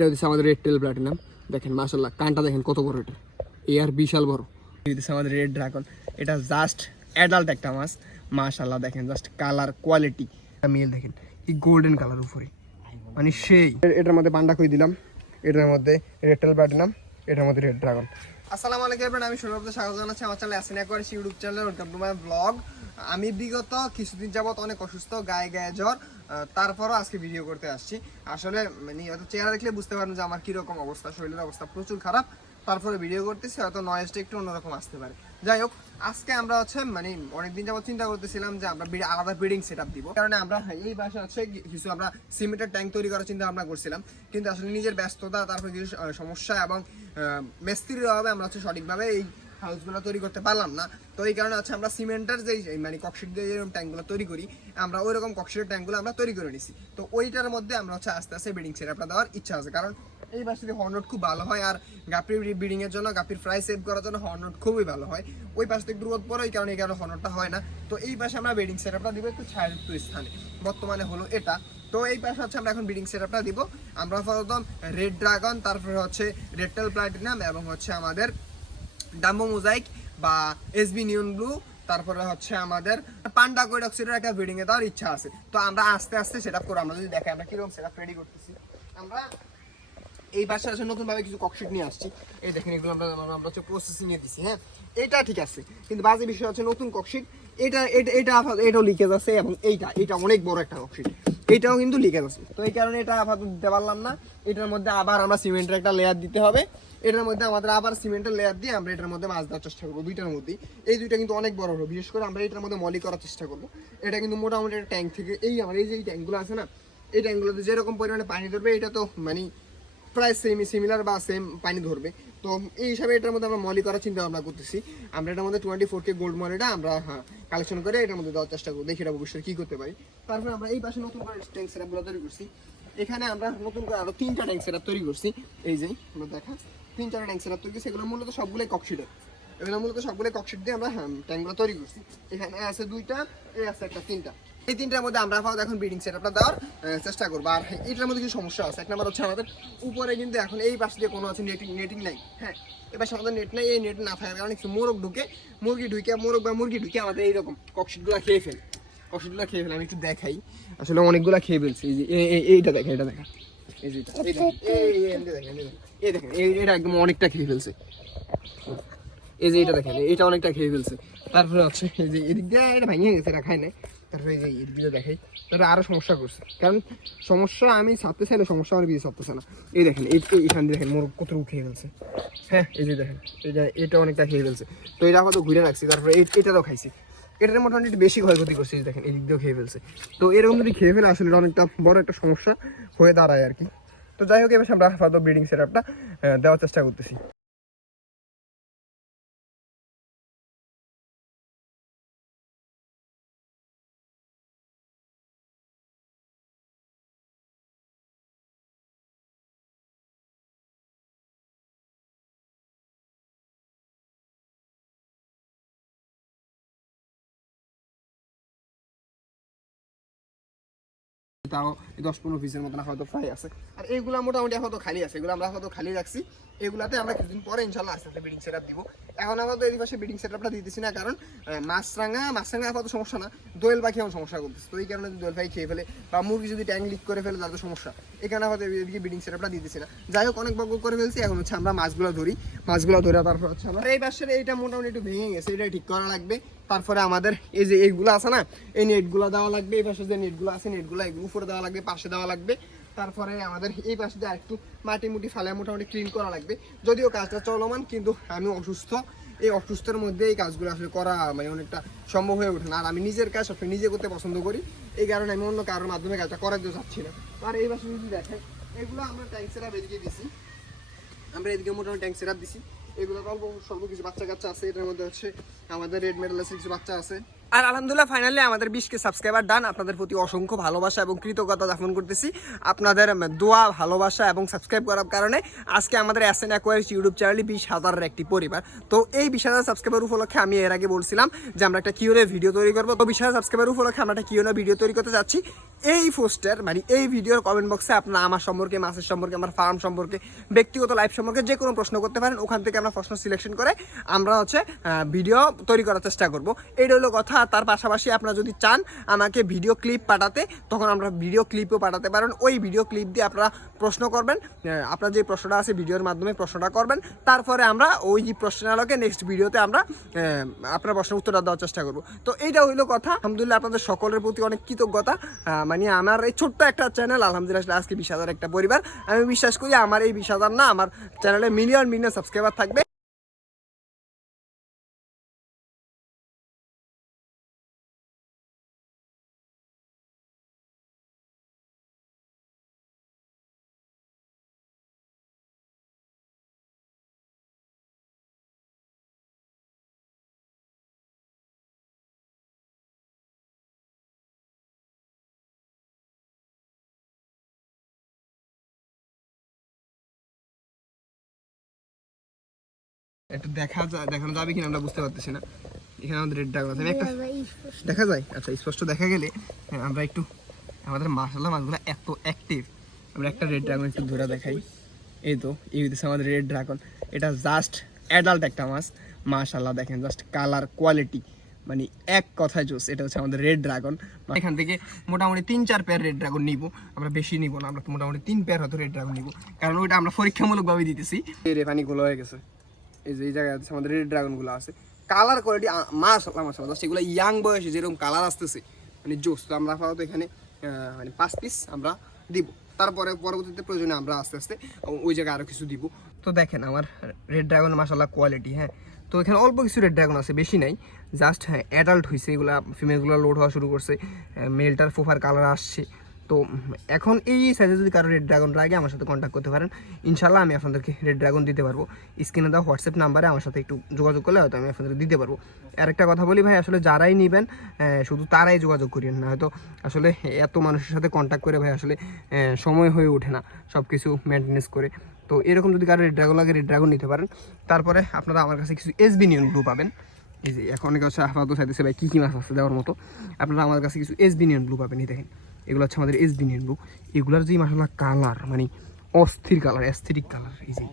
এটা হচ্ছে আমাদের রেড টেল প্লাটিনাম দেখেন মাশাল্লাহ কানটা দেখেন কত বড় এটা। এ আর বিশাল বড়। আমাদের রেড ড্রাগন এটা জাস্ট অ্যাডাল্ট একটা মাছ। মাশাল্লাহ দেখেন জাস্ট কালার কোয়ালিটি মেল দেখেন, এই গোল্ডেন কালার উপরে। মানে সেই। এটার মধ্যে পান্ডা কই দিলাম? এটার মধ্যে রেড টেল প্লাটিনাম এটার মধ্যে রেড ড্রাগন আসসালামু আলাইকুম আমি সৌরভ স্বাগত জানাচ্ছি। আমার চ্যানেল আসেন একবার ইউটিউব চ্যানেল ওয়েলকাম ব্লগ আমি বিগত কিছুদিন যাবত অনেক অসুস্থ, গায়ে গায়ে জ্বর তারপরও আজকে ভিডিও করতে আসছি। আসলে মানে হয়তো চেহারা দেখলে বুঝতে পারেন যে আমার কীরকম অবস্থা, শরীরের অবস্থা প্রচুর খারাপ। তারপরে ভিডিও করতেছি, হয়তো নয়েজটা একটু অন্যরকম আসতে পারে। যাই হোক, আজকে আমরা হচ্ছে মানে অনেকদিন যাবত চিন্তা করতেছিলাম যে আমরা আলাদা ব্রিডিং সেট আপ দিব কারণে আমরা, এই বাসা হচ্ছে কিছু আমরা সিমেন্টের ট্যাঙ্ক তৈরি করার চিন্তা ভাবনা করছিলাম। কিন্তু আসলে নিজের ব্যস্ততা, তারপরে কিছু সমস্যা এবং মিস্ত্রির অভাবে আমরা হচ্ছে সঠিকভাবে এই হাউসগুলো তৈরি করতে পারলাম না। তো এই কারণে হচ্ছে আমরা সিমেন্টের যে মানে ককশিট দিয়ে যেরকম ট্যাঙ্কগুলো তৈরি করি, আমরা ওই রকম ককশিটের ট্যাঙ্কগুলো আমরা তৈরি করে নিছি। তো ওইটার মধ্যে আমরা হচ্ছে আস্তে আস্তে ব্রিডিং সেটআপটা দেওয়ার ইচ্ছা আছে। কারণ এই পাশে হর্নট খুব ভালো হয় আর গাপির ব্রিডিং এর জন্য গাপির ফ্রাই সেভ করার জন্য হর্নট খুবই ভালো হয়। ওই পাশে একটু রোদ পড়ে ওই কারণে এই কারণে হর্নটটা হয় না। তো এই পাশে আমরা ব্রিডিং সেটআপটা দিব একটু ছায়াযুক্ত স্থানে। বর্তমানে হলো এটা। তো এই পাশে হচ্ছে আমরা এখন ব্রিডিং সেটআপটা দিব। আমরা প্রথম রেড ড্রাগন তারপরে হচ্ছে রেডটেল প্লাটিনাম এবং হচ্ছে আমাদের ডাম্বো মোজাইক বা এসবি নিউন ব্লু তারপরে হচ্ছে আমাদের পান্ডা কোয়েডক্সিডের একটা ব্রিডিং এ দেওয়ার ইচ্ছা আছে। তো আমরা আস্তে আস্তে সেটআপ করব, আমরা যদি দেখাই, আমরা কীরকম সেটআপ রেডি করতেছি। আমরা এই পাশে আছে নতুন ভাবে কিছু ককশিট নিয়ে আসছি। এই দেখেন, এগুলো আমরা আমরা- হচ্ছে প্রসেসিং এ দিছি হ্যাঁ? এটা ঠিক আছে, কিন্তু বাজে বিষয় হচ্ছে নতুন ককশিট এটা এটা এটা এটাও লিকেজ আছে এবং এইটা এটা অনেক বড় একটা ককশিট এটাও কিন্তু লিকেজ আছে। তো এই কারণে এটা আপাতত দিতে পারলাম না। এটার মধ্যে আবার আমরা সিমেন্টের একটা লেয়ার দিতে হবে। এটার মধ্যে আমাদের আবার সিমেন্টের লেয়ার দিয়ে আমরা এটার মধ্যে মাছ দেওয়ার চেষ্টা করব, দুইটার মধ্যে এই দুইটা কিন্তু অনেক বড় বড় বিশেষ করে আমরা এটার মধ্যে মলি করার চেষ্টা করব। এটা কিন্তু মোটামুটি একটা ট্যাঙ্ক থেকে এই আমার এই যে এই ট্যাঙ্কগুলো আছে না, এই ট্যাঙ্কগুলোতে যেরকম পরিমাণে পানি ধরবে, এটা তো মানে প্রায় সেম সিমিলার বা সেম পানি ধরবে। তো এই হিসাবে এটার মধ্যে আমরা মলি করার চিন্তা ভাবনা করতেছি। আমরা এটার মধ্যে টোয়েন্টি ফোর কে গোল্ড মলিটা আমরা হ্যাঁ কালেকশন করে এটার মধ্যে দেওয়ার চেষ্টা করব, দেখি এটা ভবিষ্যতে কী করতে পারি। তারপরে আমরা এই পাশে নতুন করে ট্যাঙ্ক সেটআপগুলো তৈরি করছি। এখানে আমরা নতুন করে আরও তিনটা ট্যাঙ্ক সেটআপ তৈরি করছি। এই যে দেখা। তিন চারটা ট্যাঙ্ক সেটআপ তৈরি করছি এগুলো মূলত সবগুলোই ককশিটের এগুলো মূলত সবগুলোই ককশিট দিয়ে আমরা ট্যাঙ্কগুলো তৈরি করছি। এখানে আছে দুইটা এই আছে একটা তিনটা। এই তিনটার মধ্যে আমরা আপাতত এখন ব্রিডিং সেটআপটা দেওয়ার চেষ্টা করব। আর এটার মধ্যে কিছু সমস্যা আছে। এক নম্বর হচ্ছে আমাদের উপরে কিন্তু এখন এই পাশে দিয়ে কোনো আছে নেটিং নেটিং নাই হ্যাঁ? এ পাশে আমাদের নেট নাই, এই নেট না থাকার কারণে কিছু মোরগ ঢুকে, মুরগি ঢুকে, মোরগ বা মুরগি ঢুকে আমাদের এইরকম ককশিটগুলো খেয়ে ফেলে। ককশিটগুলো খেয়ে ফেলে, আমি একটু দেখাই। আসলে অনেকগুলো খেয়ে ফেলছে, এই এইটা দেখা, এটা দেখেন এই দেখেন, এটা একদম অনেকটা খেয়ে ফেলছে। এই যে এটা দেখেন এটা অনেকটা খেয়ে ফেলছে। তারপরে হচ্ছে এই যে এদিক দিয়ে এটা ভেঙে গেছে এটা খায় না তারপরে এই যে এদিক দিয়ে দেখাই তারপরে আরও সমস্যা করছে। কারণ সমস্যা আমি ছাড়তে চাইলে সমস্যা আমার বেশি ছাড়তেছে না। এই দেখেন এই এখান দিয়ে দেখেন মোর কতটুকু খেয়ে ফেলছে। হ্যাঁ এই যে দেখেন এটা এটা অনেকটা খেয়ে ফেলছে। তো এটা আপাতত ঘুরে রাখছি তারপরে এটারও খাইছি। এটার মোটামুটি একটু বেশি ক্ষয়ক্ষতি করছে, এই দিক দেখেন দিয়েও খেয়ে ফেলছে। তো এরকম যদি খেয়ে ফেলে, আসলে অনেকটা বড় একটা সমস্যা হয়ে দাঁড়ায় আর কি। তো যাই হোক, এবার আমরা আপাতত ব্রিডিং সেট দেওয়ার চেষ্টা করতেছি। তাও দশ পনেরো পিসের মতন হয়তো ফ্রাই আছে। আর এইগুলা মোটামুটি হয়তো খালি আছে, এগুলো আমরা হয়তো খালি রাখছি। এগুলাতে আমরা কিছুদিন পরে ইনশাল্লাহ আস্তে আস্তে বিডিং সেটআপ দিব। এখন আমাদের এই পাশে বিডিং সেটআপটা দিতেছি না, কারণ মাছরাঙা মাছরাঙা আপাতত সমস্যা না। দোয়েল পাখি এখন সমস্যা করতেছে। তো এই কারণে দোয়েল পাখি খেয়ে ফেলে বা মুরগি যদি ট্যাঙ্ক লিক করে ফেলে তাদের সমস্যা। এখানে আমাদের এদিকে বিডিং সেটআপটা দিতেছি না। যাই হোক, অনেক বক করে ফেলছি। এখন হচ্ছে আমরা মাছগুলো ধরি। মাছগুলো ধরে তারপর হচ্ছে আমরা এই পাশের এইটা মোটামুটি একটু ভেঙে গেছে। এটা ঠিক করা লাগবে। তারপরে আমাদের এই যে এইগুলো আছে না, এই নেটগুলো দেওয়া লাগবে, এই পাশে যে নেটগুলো আছে, নেটগুলো এগুলো উপরে দেওয়া লাগবে, পাশে দেওয়া লাগবে। তারপরে আমাদের এই পাশে দিয়ে আরেকটু মাটি মুটি ফালে মোটামুটি ক্লিন করা লাগবে। যদিও কাজটা চলমান, কিন্তু আমি অসুস্থ। এই অসুস্থের মধ্যে এই কাজগুলো আসলে করা মানে অনেকটা সম্ভব হয়ে ওঠে না। আর আমি নিজের কাজ আসলে নিজে করতে পছন্দ করি। এই কারণে আমি অন্য কারোর মাধ্যমে কাজটা করাতে চাচ্ছি না। আর এই পাশে যদি দেখেন, এগুলো আমরা ট্যাঙ্ক সেরাপ এদিকে দিছি। আমরা এদিকে মোটামুটি ট্যাঙ্ক সেরাপ দিছি। এগুলো অল্প স্বল্প কিছু বাচ্চা কাচ্চা আছে, এটার মধ্যে হচ্ছে আমাদের রেড মেডেল আছে কিছু বাচ্চা আছে। আর আলহামদুলিল্লাহ ফাইনালি আমাদের বিশকে সাবস্ক্রাইবার ডান আপনাদের প্রতি অসংখ্য ভালোবাসা এবং কৃতজ্ঞতা জ্ঞাপন করতেছি। আপনাদের দোয়া, ভালোবাসা এবং সাবস্ক্রাইব করার কারণে আজকে আমাদের এস এন অ্যাকোয়ারিস ইউটিউব চ্যানেলে বিশ হাজারের একটি পরিবার। তো এই বিশ হাজার সাবস্ক্রাইবার উপলক্ষে আমি এর আগে বলছিলাম যে আমরা একটা কিউনে ভিডিও তৈরি করব। তো বিশ হাজার সাবস্ক্রাইবার উপলক্ষে আমরা একটা কিউনে ভিডিও তৈরি করতে যাচ্ছি। এই পোস্টের মানে এই ভিডিওর কমেন্ট বক্সে আপনারা আমার সম্পর্কে মাছের সম্পর্কে, আমার ফার্ম সম্পর্কে, ব্যক্তিগত লাইফ সম্পর্কে যে কোনো প্রশ্ন করতে পারেন। ওখান থেকে আমরা প্রশ্ন সিলেকশন করে আমরা হচ্ছে ভিডিও তৈরি করার চেষ্টা করব। এইটা হলো কথা। আর তার পাশাপাশি আপনারা যদি চান আমাকে ভিডিও ক্লিপ পাঠাতে, তখন আমরা ভিডিও ক্লিপও পাঠাতে পারেন। ওই ভিডিও ক্লিপ দিয়ে আপনারা প্রশ্ন করবেন আপনার যে প্রশ্নটা আছে ভিডিওর মাধ্যমে প্রশ্নটা করবেন। তারপরে আমরা ওই প্রশ্নের আলোকে নেক্সট ভিডিওতে আমরা আপনার প্রশ্নের উত্তরটা দেওয়ার চেষ্টা করব। তো এইটা হইল কথা। আলহামদুলিল্লাহ আপনাদের সকলের প্রতি অনেক কৃতজ্ঞতা। মানে আমার এই ছোট্ট একটা চ্যানেল আলহামদুলিল্লাহ আজকে বিশ একটা পরিবার। আমি বিশ্বাস করি আমার এই বিশ না, আমার চ্যানেলে মিলিয়ন মিলিয়ন সাবস্ক্রাইবার থাকবে। একটু দেখা যায় দেখানো যাবে কিনা আমরা বুঝতে পারতেছি না। এখানে আমাদের রেড ড্রাগন আছে। একটা দেখা যায়? আচ্ছা স্পষ্ট দেখা গেলে হ্যাঁ, আমরা একটু আমাদের মাসাল্লাহ মাছগুলো এত অ্যাক্টিভ আমরা একটা রেড ড্রাগন একটু ধরে দেখাই। এই তো এই হইতেছে আমাদের রেড ড্রাগন এটা জাস্ট অ্যাডাল্ট একটা মাছ। মাশাল্লাহ দেখেন জাস্ট কালার কোয়ালিটি মানে এক কথায় জোস এটা হচ্ছে আমাদের রেড ড্রাগন এখান থেকে মোটামুটি তিন চার পেয়ার রেড ড্রাগন নিব। আমরা বেশি নিব না আমরা মোটামুটি তিন পেয়ার হয়তো রেড ড্রাগন নিব। কারণ ওইটা আমরা পরীক্ষামূলকভাবে দিতেছি। এই রে পানিগুলো হয়ে গেছে। এই যে, এই জায়গায় আছে, আমাদের রেড ড্রাগনগুলো আছে। কালার কোয়ালিটি মাশাল্লাহ মাশাল্লাহ সেগুলো ইয়াং বয়সে যেরকম কালার আসতেছে মানে জোস, তো আমরা আপাতত এখানে মানে পাঁচ পিস আমরা দিব। তারপরে পরবর্তীতে প্রয়োজনে আমরা আস্তে আস্তে ওই জায়গায় আরও কিছু দিব। তো দেখেন আমার রেড ড্রাগন মাশাল্লাহ কোয়ালিটি হ্যাঁ। তো এখানে অল্প কিছু রেড ড্রাগন আছে, বেশি নাই। জাস্ট হ্যাঁ অ্যাডাল্ট হয়েছে এগুলা ফিমেলগুলো লোড হওয়া শুরু করছে। মেলটার ফোফার কালার আসছে। তো এখন এই সাইজে যদি কারও রেড ড্রাগন লাগে, আমার সাথে কন্ট্যাক্ট করতে পারেন। ইনশাল্লাহ আমি আপনাদেরকে রেড ড্রাগন দিতে পারব। স্ক্রিনে দেওয়া হোয়াটসঅ্যাপ নাম্বারে আমার সাথে একটু যোগাযোগ করলে হয়তো আমি আপনাদের দিতে পারব। আর একটা কথা বলি ভাই, আসলে যারাই নেবেন শুধু তারাই যোগাযোগ করিয়েন না। হয়তো আসলে এত মানুষের সাথে কন্ট্যাক্ট করে ভাই আসলে সময় হয়ে ওঠে না সব কিছু মেনটেনেন্স করে। তো এরকম যদি কারও রেড ড্রাগন লাগে রেড ড্রাগন নিতে পারেন। তারপরে আপনারা আমার কাছে কিছু এসবি নিয়ন গ্রুপ পাবেন। এই যে এখন অনেক আছে আপাতত চাইতেছে ভাই কী কী মাছ আছে দেওয়ার মতো। আপনারা আমার কাছে কিছু এসবি নিয়ন ব্লু পাবেন দেখেন। এগুলো হচ্ছে আমাদের এসবি ব্লু এগুলার যে মাসাল্লাহ কালার মানে অস্থির কালার অ্যাস্থেটিক কালার এই যে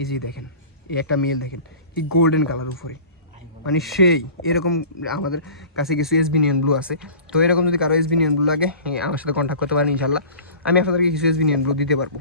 এই যে দেখেন, এই একটা মেল দেখেন এই গোল্ডেন কালার উপরে। মানে সেই, এরকম আমাদের কাছে কিছু এসবি নিয়ন ব্লু আছে। তো এরকম যদি কারও এসবি নিয়ন ব্লু লাগে আমার সাথে কন্ট্যাক্ট করতে পারেন ইনশাল্লাহ আমি আপনাদেরকে কিছু এসবি নিয়ন ব্লু দিতে পারব।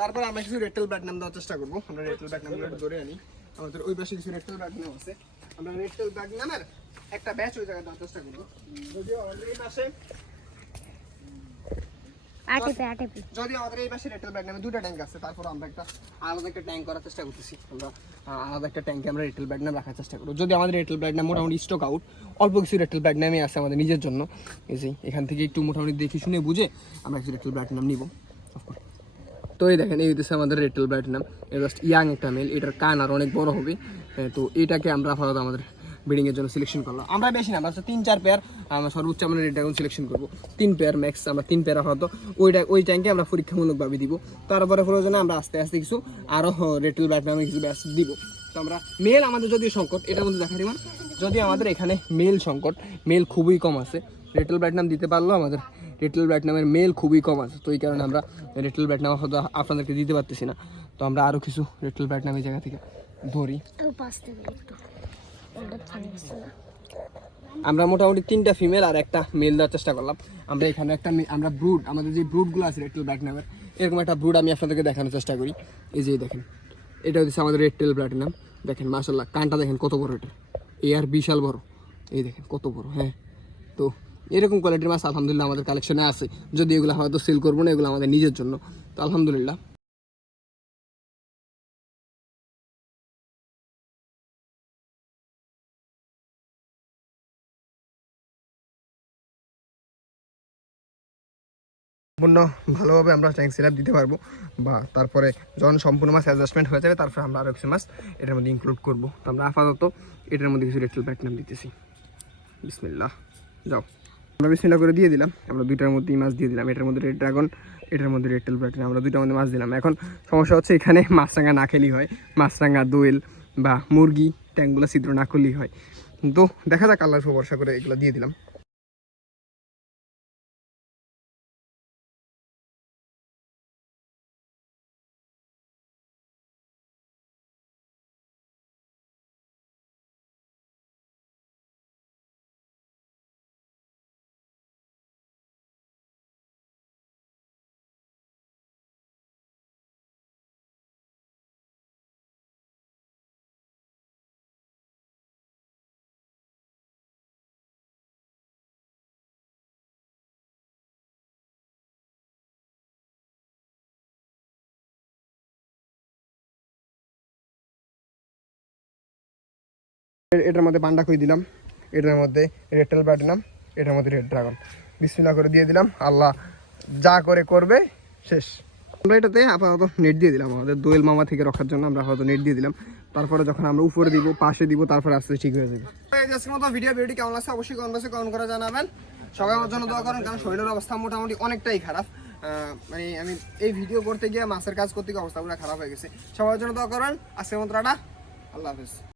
তারপর আমরা কিছু রেটেল ব্যাট নাম দেওয়ার চেষ্টা করব। আমরা রেটেল ব্যাট একটু ধরে আনি। আমাদের ওই পাশে কিছু রেটেল ব্যাট নাম আছে। আমরা রেটেল ব্যাট নামের একটা ব্যাচ ওই জায়গায় দেওয়ার চেষ্টা করব। যদিও আমাদের এই পাশে যদি আমাদের এই পাশে রেটেল নামে দুটো ট্যাঙ্ক আছে তারপর আমরা একটা আলাদা একটা ট্যাঙ্ক করার চেষ্টা করতেছি। আমরা আলাদা একটা ট্যাঙ্কে আমরা রেটেল নাম রাখার চেষ্টা করব। যদি আমাদের রেটেল ব্যাট নাম মোটামুটি স্টক আউট অল্প কিছু রেটেল আছে আমাদের নিজের জন্য। এই এখান থেকে একটু মোটামুটি দেখে শুনে বুঝে আমরা কিছু রেটেল ব্যাট নাম নিব তো এই দেখেন, এই হইতেছে আমাদের রেটেল নাম। এটা জাস্ট ইয়াং একটা মেল এটার কান আর অনেক বড় হবে। তো এটাকে আমরা আপাতত আমাদের ব্রিডিংয়ের জন্য সিলেকশন করলাম। আমরা বেশি না, আমরা তিন চার পেয়ার আমরা সর্বোচ্চ আমরা রেড ড্রাগন সিলেকশন করব। তিন পেয়ার ম্যাক্স আমরা তিন পেয়ার হয়তো ওইটা ওই ট্যাঙ্কে আমরা পরীক্ষামূলকভাবে দিব। তারপরে প্রয়োজনে আমরা আস্তে আস্তে কিছু আরও রেটেল ব্যাট নামে কিছু ব্যাস দিব। তো আমরা মেল আমাদের যদি সংকট এটার মধ্যে দেখা দিবেন যদি আমাদের এখানে মেল সংকট মেল খুবই কম আছে। রেটেল ব্যাট নাম দিতে পারলেও আমাদের রেটেল ব্যাট নামের মেল খুবই কম আছে। তো এই কারণে আমরা রেটেল ব্যাট নাম হয়তো আপনাদেরকে দিতে পারতেছি না। তো আমরা আরও কিছু রেটেল ব্যাট নাম এই জায়গা থেকে ধরি। আমরা মোটামুটি তিনটা ফিমেল আর একটা মেল দেওয়ার চেষ্টা করলাম। আমরা এখানে একটা আমরা ব্রুড আমাদের যে ব্রুডগুলো আছে রেড টেল ব্ল্যাক নামের এরকম একটা ব্রুড আমি আপনাদেরকে দেখানোর চেষ্টা করি। এই যে দেখেন এটা হচ্ছে আমাদের রেড টেল ব্ল্যাক নাম। দেখেন মাসাল্লাহ কানটা দেখেন কত বড় এটা। এ আর বিশাল বড়। এই দেখেন কত বড় হ্যাঁ। তো এরকম কোয়ালিটির মাছ আলহামদুলিল্লাহ আমাদের কালেকশনে আছে। যদি এগুলো হয়তো সেল করব না, এগুলো আমাদের নিজের জন্য। তো আলহামদুলিল্লাহ। সম্পূর্ণ ভালোভাবে আমরা ট্যাঙ্ক সিরাপ দিতে পারব বা তারপরে যখন সম্পূর্ণ মাছ অ্যাডজাস্টমেন্ট হয়ে যাবে, তারপরে আমরা আরও কিছু মাছ এটার মধ্যে ইনক্লুড করব। তো আমরা আপাতত এটার মধ্যে কিছু রেটেল প্যাক নাম দিতেছি। বিসমিল্লাহ। যাও। আমরা বিসমিল্লা করে দিয়ে দিলাম। আমরা দুইটার মধ্যেই মাছ দিয়ে দিলাম। এটার মধ্যে রেড ড্রাগন এটার মধ্যে রেড টেল প্যাক আমরা দুইটার মধ্যে মাছ দিলাম। এখন সমস্যা হচ্ছে এখানে মাছরাঙা না খেলেই হয়। মাছরাঙা, দোয়েল বা মুরগি ট্যাঙ্কগুলো ছিদ্র না করলেই হয়। তো দেখা যাক আল্লাহ ভরসা করে এগুলো দিয়ে দিলাম। এটার মধ্যে পান্ডা কই দিলাম। এটার মধ্যে রেটেল প্যাটিনাম এটার মধ্যে রেড ড্রাগন বিসমিল্লা করে দিয়ে দিলাম। আল্লাহ যা করে করবে, শেষ। আমরা এটাতে আপাতত নেট দিয়ে দিলাম। আমাদের দোয়েল মামা থেকে রক্ষার জন্য আমরা হয়তো নেট দিয়ে দিলাম। তারপরে যখন আমরা উপরে দিব, পাশে দিব, তারপরে আস্তে ঠিক হয়ে যাবে। ভিডিও ভিডিওটি কেমন লাগছে অবশ্যই কমেন্ট কমেন্ট করে জানাবেন। সবাই আমার জন্য দোয়া করেন, কারণ শরীরের অবস্থা মোটামুটি অনেকটাই খারাপ। মানে আমি এই ভিডিও করতে গিয়ে মাছের কাজ করতে গিয়ে অবস্থা পুরো খারাপ হয়ে গেছে। সবার জন্য দোয়া করেন। আজকের মতো আল্লাহ হাফিজ।